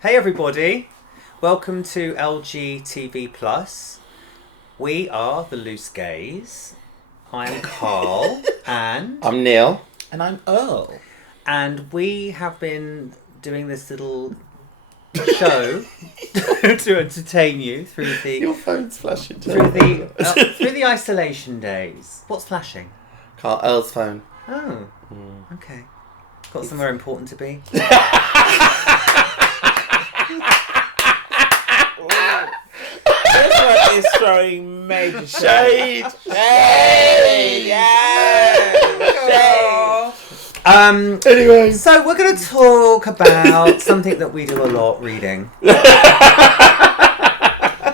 Hey everybody, welcome to LGTV+. We are the Loose Gays. I'm Carl and I'm Neil. And I'm Earl. and we have been doing this little show to entertain you through Your the phone's flashing too. through the isolation days. What's flashing? Carl, Earl's phone. Oh, okay. Got somewhere important to be. This one is throwing major Shade! Shade! Yeah! Shade! Anyway. So we're going to talk about something that we do a lot, reading.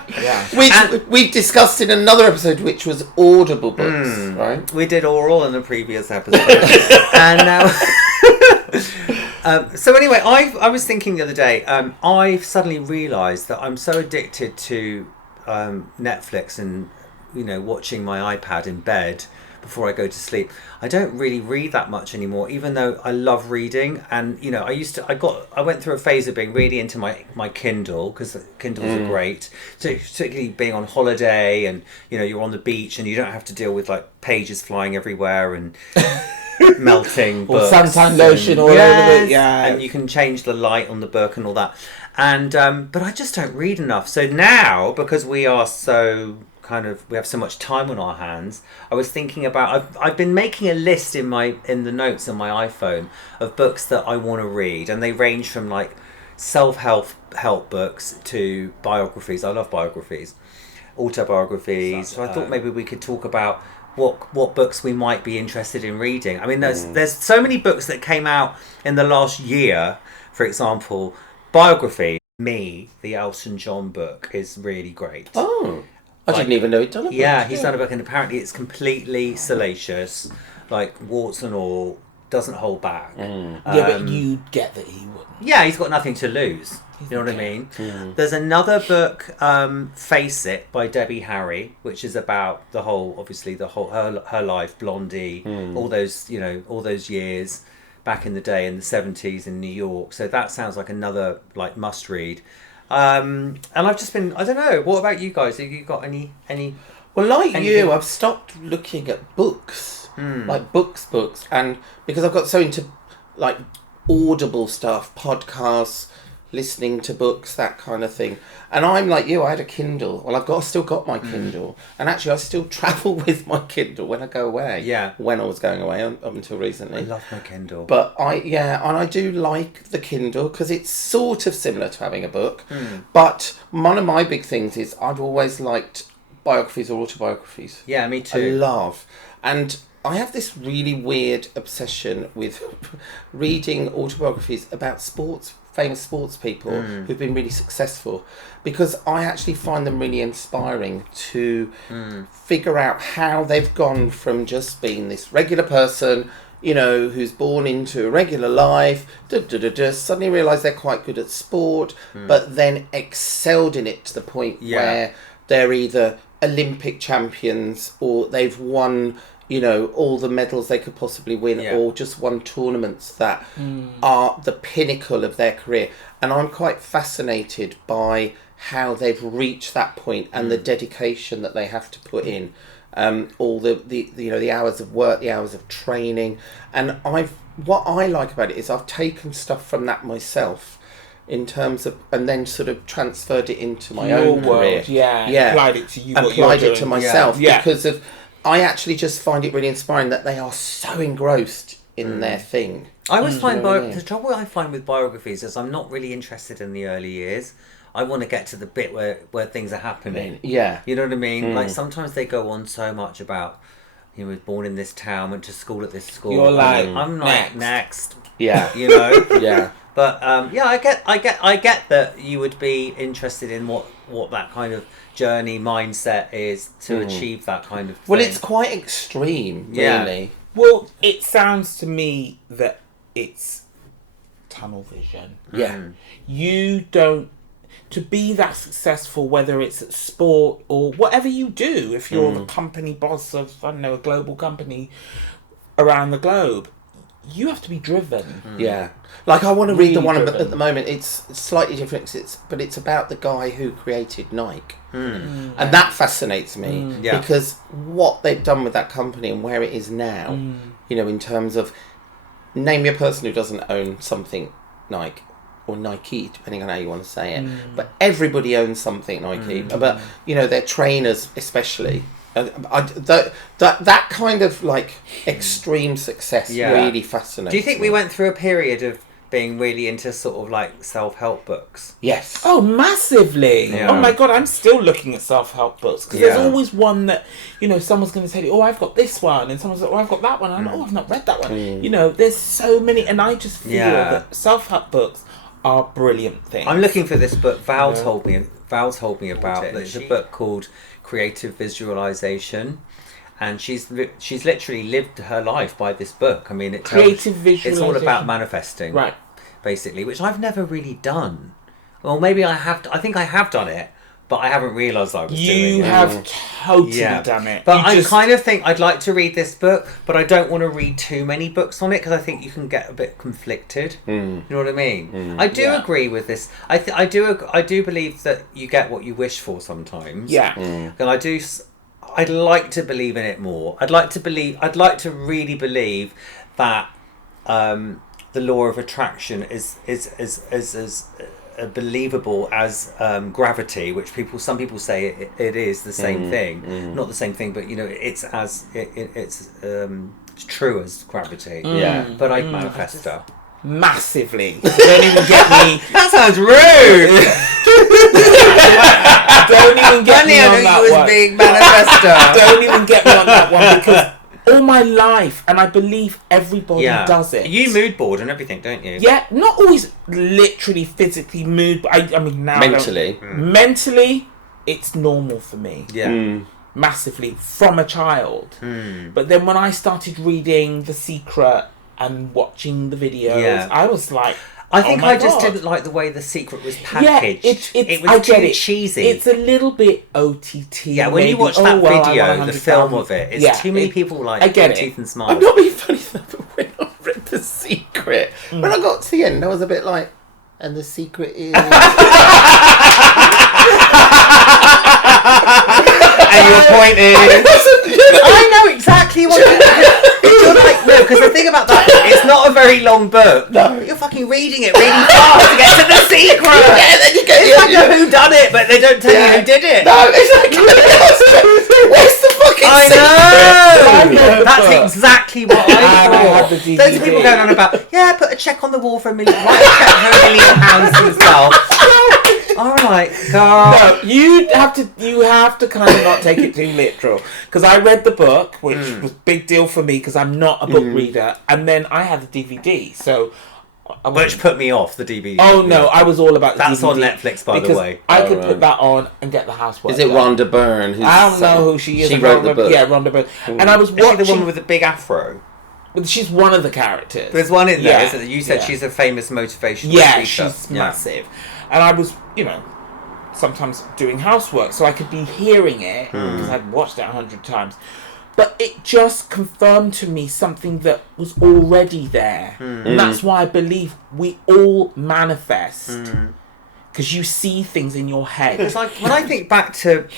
Yeah. We discussed in another episode, which was Audible books, right? We did oral in the previous episode. And now... so anyway, I was thinking the other day, I've suddenly realised that I'm so addicted to Netflix and, watching my iPad in bed before I go to sleep. I don't really read that much anymore, even though I love reading. And, I went through a phase of being really into my Kindle, because Kindles are great. So particularly being on holiday and, you're on the beach and you don't have to deal with like pages flying everywhere and... melting Or books suntan lotion all over it, yeah. and you can change the light on the book and all that, and but I just don't read enough. So now, because we are so we have so much time on our hands, I was thinking about I've been making a list in the notes on my iPhone of books that I want to read, and they range from like self-help books to biographies. I love biographies, autobiographies. So I thought maybe we could talk about what books we might be interested in reading. I mean, there's so many books that came out in the last year. For example, biography. Me, the Elton John book is really great. Oh, I didn't even know he'd done a book. Yeah, he's done a book, and apparently it's completely salacious, like warts and all, doesn't hold back. Yeah, but you get that he wouldn't. Yeah, he's got nothing to lose. You know what I mean? There's another book, Face It, by Debbie Harry, which is about her life, Blondie, all those years back in the day in the 70s in New York. So that sounds like another like must read. And I've just been, I don't know, what about you guys? Have you got any? Well, like anything? you, I've stopped looking at books, like books, and because I've got so into like Audible stuff, podcasts, listening to books, that kind of thing. And I'm like you, I had a Kindle. Well, still got my Kindle, and actually I still travel with my Kindle when I go away. Yeah. When I was going away up until recently. I love my Kindle. But I do like the Kindle because it's sort of similar to having a book. But one of my big things is I've always liked biographies or autobiographies. Yeah, me I too. love. And I have this really weird obsession with reading autobiographies about famous sports people who've been really successful, because I actually find them really inspiring to figure out how they've gone from just being this regular person, who's born into a regular life, suddenly realise they're quite good at sport, but then excelled in it to the point where they're either Olympic champions or they've won all the medals they could possibly win, or just won tournaments that are the pinnacle of their career. And I'm quite fascinated by how they've reached that point and the dedication that they have to put in, all the hours of work, the hours of training. And what I like about it is I've taken stuff from that myself, in terms of, and then sort of transferred it into my own career. Applied it to you. Applied it to myself Yeah. because of. I actually just find it really inspiring that they are so engrossed in their thing. I always find the trouble I find with biographies is I'm not really interested in the early years. I want to get to the bit where things are happening. Yeah. You know what I mean? Like sometimes they go on so much about, he was born in this town, went to school at this school. You're like, I'm like, next. Yeah. Yeah. But I get that you would be interested in what that kind of journey mindset is to achieve that kind of thing. Well, it's quite extreme, really. Well, it sounds to me that it's tunnel vision. Yeah. You don't... To be that successful, whether it's at sport or whatever you do, if you're the company boss of, I don't know, a global company around the globe, you have to be driven. Yeah. Like, I want to Really read the one driven. at the moment. It's slightly different, but it's about the guy who created Nike. And that fascinates me Yeah. because what they've done with that company and where it is now, you know, in terms of, name me a person who doesn't own something Nike or Nike, depending on how you want to say it. But everybody owns something Nike. But, you know, their trainers especially. That kind of like extreme success really fascinates Do you think me. we went through a period of being really into sort of like self-help books? Yes. Oh, massively. Yeah. Oh my God, I'm still looking at self-help books because there's always one that, you know, someone's going to tell you, oh, I've got this one, and someone's like, oh, I've got that one, and I'm like, oh, I've not read that one. You know, there's so many, and I just feel that self-help books are brilliant things. I'm looking for this book Val told me about. It's a book called Creative Visualization. And she's literally lived her life by this book. I mean, it tells, Creative visualization. it's all about manifesting, Right. basically, which I've never really done. Well, maybe I have. I think I have done it, but I haven't realised I was doing it. You have totally done it. But You I just- kind of think I'd like to read this book, but I don't want to read too many books on it because I think you can get a bit conflicted. You know what I mean? I do agree with this. I do believe that you get what you wish for sometimes. Yeah. And I'd like to believe in it more. I'd like to really believe that the law of attraction is as believable as gravity, which some people say it is the same thing. Not the same thing, but you know, it's as it's true as gravity. But I'd manifest her. Massively. Don't even get me. That sounds rude. Don't even get me I on knew that you was one. being manifester. Don't even get me on that one because all my life, and I believe everybody does it. You mood board and everything, don't you? Yeah, not always literally physically mood, but I mean now Mentally. Mentally, it's normal for me. Yeah. Massively from a child. But then when I started reading The Secret and watching the videos, I was like, I think oh my I just God. didn't like the way The Secret was Yeah, packaged. it was I get too it. cheesy. It's a little bit OTT. Yeah, when you maybe. watch that Oh, well, I video, want the film 100,000. of it, it's too many people like I get it. teeth and smiles. I'm not being funny though, but when I read The Secret, when I got to the end, I was a bit like, and the secret is... And your point is... I know exactly what you're like. No, because the thing about that, it's not a very long book. No. You're fucking reading it really fast to get to the secret. Yeah, then you go... It's like a whodunit, but they don't tell you who did it. No, exactly. Where's the fucking I secret? know! That's exactly what I had the thought. DVD. Those people going on about, put a check on the wall for £1 million. Write a check for £1 million to yourself. Alright, girl. No, you have to kind of not take it too literal. Because I read the book, which was a big deal for me because I'm not a book reader, and then I had the DVD, so... Which put me off the DVD. Oh no, I was all about the That's DVD. on Netflix, by the because way. I could put that on and get the housework. Is it done. Rhonda Byrne? Who's I don't know who she is. She I wrote can't the remember. book. Yeah, Rhonda Byrne. And I was Is she watching... the woman with the big afro? She's one of the characters. There's one in there, Yeah. isn't there? You said she's a famous motivational Yeah, speaker. she's massive. And I was, sometimes doing housework, so I could be hearing it because I'd watched it 100 times. But it just confirmed to me something that was already there. And that's why I believe we all manifest. Because you see things in your head. It's like, when I think back to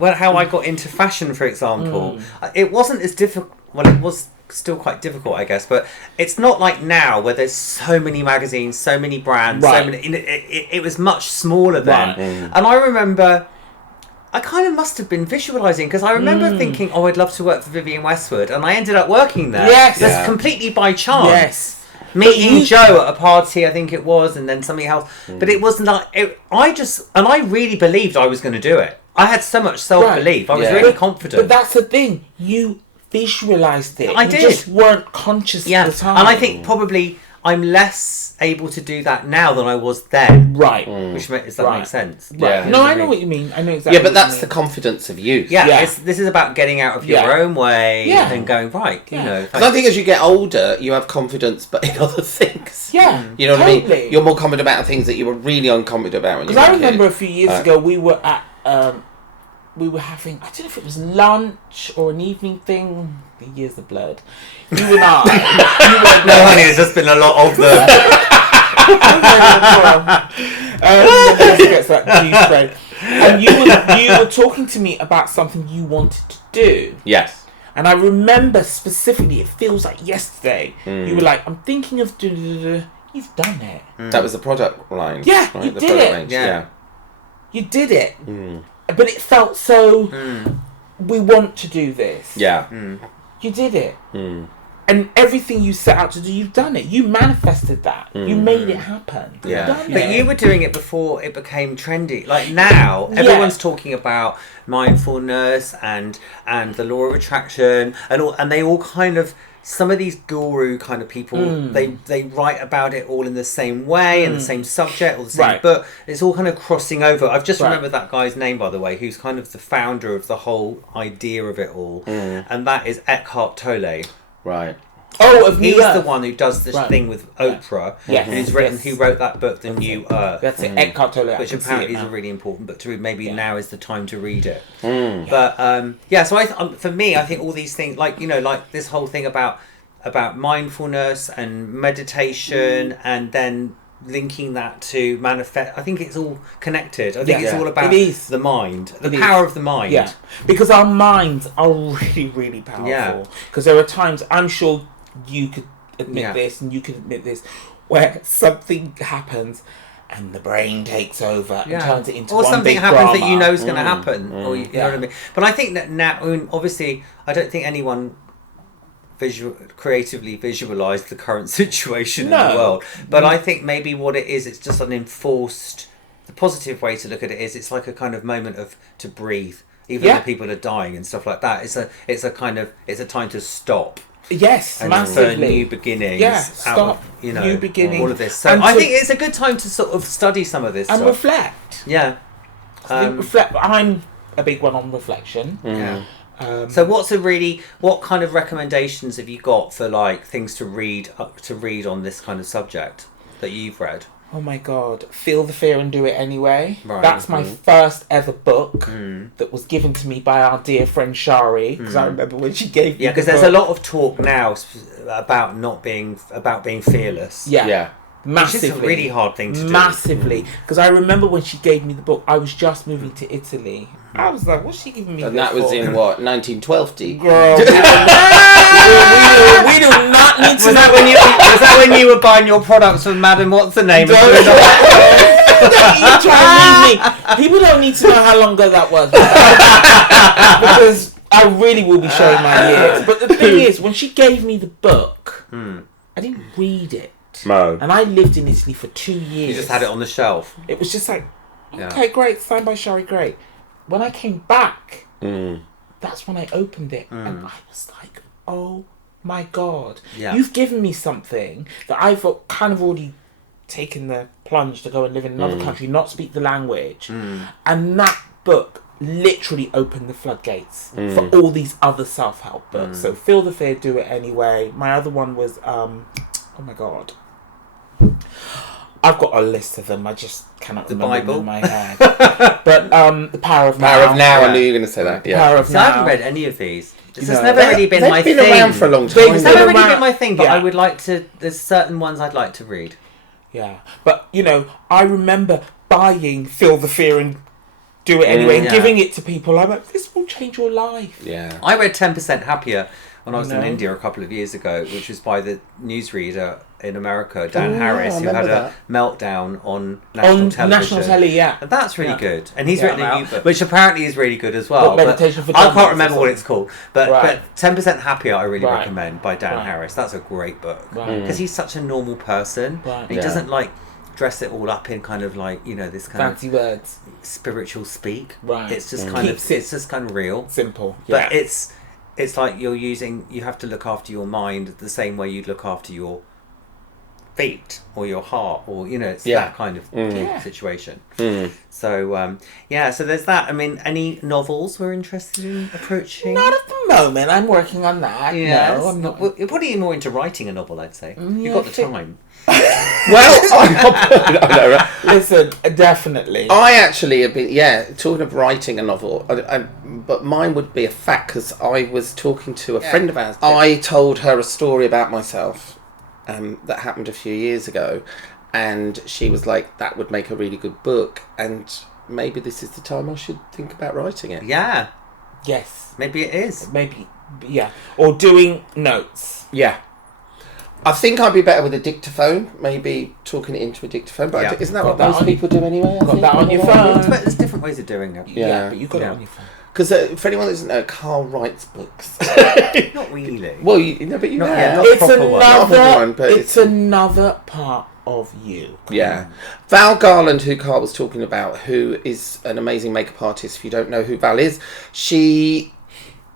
how I got into fashion, for example, it wasn't as difficult. Well, it was still quite difficult, I guess, but it's not like now where there's so many magazines, so many brands, so many. It was much smaller then, and I remember I kind of must have been visualising because I remember thinking, "Oh, I'd love to work for Vivienne Westwood," and I ended up working there. Yes. Just Yeah. completely by chance. Yes. Meeting Joe at a party, I think it was, and then something else. But it was not. I really believed I was going to do it. I had so much self-belief. I was really confident. But that's the thing. You visualised it. I you did. just weren't conscious at the time. And I think probably I'm less able to do that now than I was then. Right. Which does that make sense? Right. Yeah. No, I know what you mean. I know exactly Yeah, but what that's you the mean. confidence of youth. Yeah, Yeah. this is about getting out of your Yeah. own way Yeah. and going, right, you know. Because I think as you get older, you have confidence, but in other things. Yeah. You know what I mean? totally. You're more confident about things that you were really unconfident about when you were Because I a kid. remember a few years ago we were at we were having, I don't know if it was lunch or an evening thing. The years are blurred. You and I. No, honey, there's just been a lot of them. Gets that cheese spray. And you were talking to me about something you wanted to do. Yes. And I remember specifically, it feels like yesterday, you were like, I'm thinking of you've done it. That was the product line. Yeah, right? you The did product it. range, Yeah. You did it. But it felt so, we want to do this. Yeah. You did it. And everything you set out to do, you've done it. You manifested that. You made it happen. Yeah. You've done But it. you were doing it before it became trendy. Like now, everyone's talking about mindfulness and the law of attraction and they all kind of, some of these guru kind of people, they write about it all in the same way and the same subject or the same book. It's all kind of crossing over. I've just remembered that guy's name, by the way, who's kind of the founder of the whole idea of it all, and that is Eckhart Tolle. Right. Oh, of New He's Earth. the one who does this thing with Oprah. Yes. And he wrote that book, The New Earth. That's it. Eckhart Tolle. I Which can see apparently it is a now. really important book to read. Maybe now is the time to read it. But so for me, I think all these things, like like this whole thing about mindfulness and meditation, and then linking that to manifest. I think it's all connected. I think it's all about the mind, the power of the mind. Yeah, because our minds are really, really powerful. Yeah. Because there are times, I'm sure you could admit this, and you could admit this, where something happens and the brain takes over and turns it into or one something big happens drama. that you know is going to happen, or you know what I mean. But I think that now, obviously, I don't think anyone creatively visualised the current situation in the world. But I think maybe what it is, it's just an enforced. The positive way to look at it is, it's like a kind of moment to breathe, even though people are dying and stuff like that. It's a time to stop. Yes, And massively. for new beginnings. Yeah, stop. New beginnings. All of this. So And I to- think it's a good time to sort of study some of this And stuff. reflect. Yeah. I'm a big one on reflection. Yeah. So what kind of recommendations have you got for like things to read on this kind of subject that you've read? Oh my God. Feel the fear and do it anyway. Right. That's my first ever book that was given to me by our dear friend Shari, because I remember when she gave me Yeah, because the there's a book. lot of talk now about being fearless. Yeah. Which Massively. is a really hard thing to do. Massively. Because I remember when she gave me the book, I was just moving to Italy. I was like, what's she giving me And this that was for? in what, 1912? Girl, we do not need to Was that when you were buying your products from Madam What's the name? Don't you try and read me. People don't need to know how long ago that was. Because I really will be showing my years. But the thing is, when she gave me the book, I didn't read it. No. And I lived in Italy for 2 years. You just had it on the shelf. It was just like, okay, great, signed by Shari, great. When I came back, that's when I opened it. And I was like, oh my God. Yeah. You've given me something that I've kind of already taken the plunge to go and live in another country, not speak the language. And that book literally opened the floodgates for all these other self-help books. So Feel the Fear, Do It Anyway. My other one was, oh my God. I've got a list of them. I just cannot remember them in my head. But The Power of Now. Power of Now, I knew you were going to say that. Yeah. Power of So I haven't Now. read any of these. This has No. never really been my They've thing. been around for a long time. They've It's been never really around- been my thing, but Yeah. I would like to. There's certain ones I'd like to read. Yeah. But, I remember buying Feel the Fear and Do It Anyway and Yeah. giving it to people. I'm like, this will change your life. Yeah. I read 10% Happier when I was in No. India a couple of years ago, which was by the newsreader in America, Dan Harris, I who had remember a meltdown on national On television. national telly, yeah. And that's really Yeah. good. And he's Yeah, written a new wow. book, which apparently is really good as well. What, Meditation for I Dummies can't or remember what something? it's called. But Right. 10% Happier I really Right. recommend by Dan Right. Harris. That's a great book. Right. Because he's such a normal person. Right. He Yeah. doesn't like dress it all up in kind of like, this kind Fancy words. of spiritual speak. Right. It's just Keeps it it's just kind of real. simple. But Yeah. it's like you have to look after your mind the same way you'd look after your feet or your heart, or it's Yeah. that kind of Yeah. situation. Mm. So so there's that. I mean, any novels we're interested in approaching? Not at the moment. I'm working on that. Yes. No, I'm not. Well, you're probably more into writing a novel, I'd say. Yeah, You've got the I think- time. Well, I know, right? Listen, definitely. I actually have been, talking of writing a novel, but mine would be a fact, because I was talking to a friend of ours. I told her a story about myself that happened a few years ago, and she was like, that would make a really good book, and maybe this is the time I should think about writing it. Yeah, Yes. maybe it is. Maybe. Yeah. Or doing notes. Yeah. I think I'd be better with a dictaphone, maybe talking it into a dictaphone, but Yeah. isn't that Got what that most on- people do anyway? I got think, that on your phone. But there's different ways of doing it. Yeah. But you got Yeah. it on your phone. Because for anyone that doesn't know, Carl writes books. Not really. Well, but you Not- know. yeah, not It's proper one. Not a proper another. one, but It's another part of you. Yeah. Val Garland, who Carl was talking about, who is an amazing makeup artist. If you don't know who Val is, she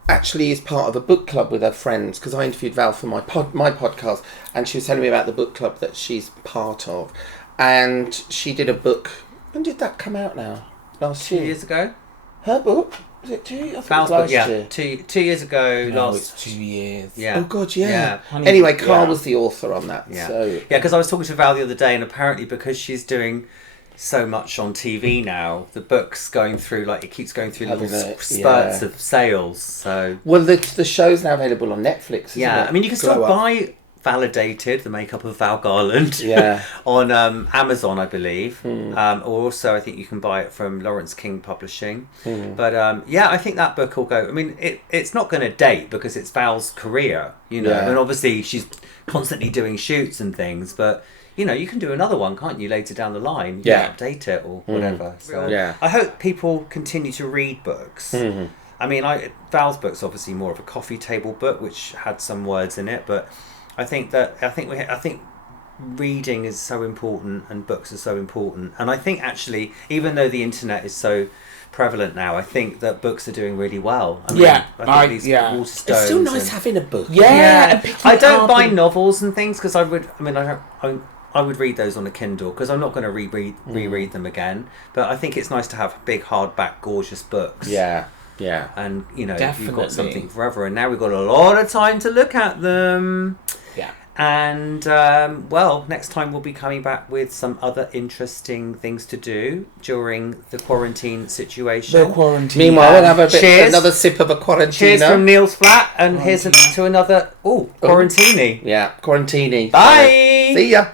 actually is part of a book club with her friends, because I interviewed Val for my podcast, and she was telling me about the book club that she's part of. And she did a book. When did that come out now? Last 2 year? years ago. Her book? Was it 2 years? I think Val's it was book, yeah. year. 2 years ago. No, last. it's 2 years. Yeah. Oh, God, yeah. Yeah. Honey, Anyway, Carl yeah. was the author on that. Yeah. So. Yeah, because I was talking to Val the other day, and apparently because she's doing so much on TV now, the book's going through, like, it keeps going through little Having a- spurts yeah. of sales. So Well, the show's now available on Netflix, isn't yeah, it? I mean, you can still Glow Up. buy Validated, the makeup of Val Garland, Yeah. on Amazon, I believe. Hmm. Or also, I think you can buy it from Lawrence King Publishing. Hmm. But I think that book will go. I mean, it's not going to date because it's Val's career, Yeah. and obviously she's constantly doing shoots and things, but. You can do another one, can't you, later down the line? You Yeah. can update it or whatever. So Yeah. I hope people continue to read books. I mean, Val's book's obviously more of a coffee table book, which had some words in it, but I think reading is so important and books are so important. And I think actually, even though the internet is so prevalent now, I think that books are doing really well. I mean, Yeah, I think these yeah. Waterstones It's still nice and- having a book. Yeah, and picking I it don't up buy and- novels and things because I would read those on a Kindle because I'm not going to reread them again. But I think it's nice to have big, hardback, gorgeous books. Yeah. Yeah. And, you've Definitely. got something forever. And now we've got a lot of time to look at them. Yeah. And, next time we'll be coming back with some other interesting things to do during the quarantine situation. The quarantine. Meanwhile, we'll have Cheers. another sip of a quarantine. Cheers from Neil's flat. And here's to another, quarantini. Yeah, quarantini. Bye. See ya.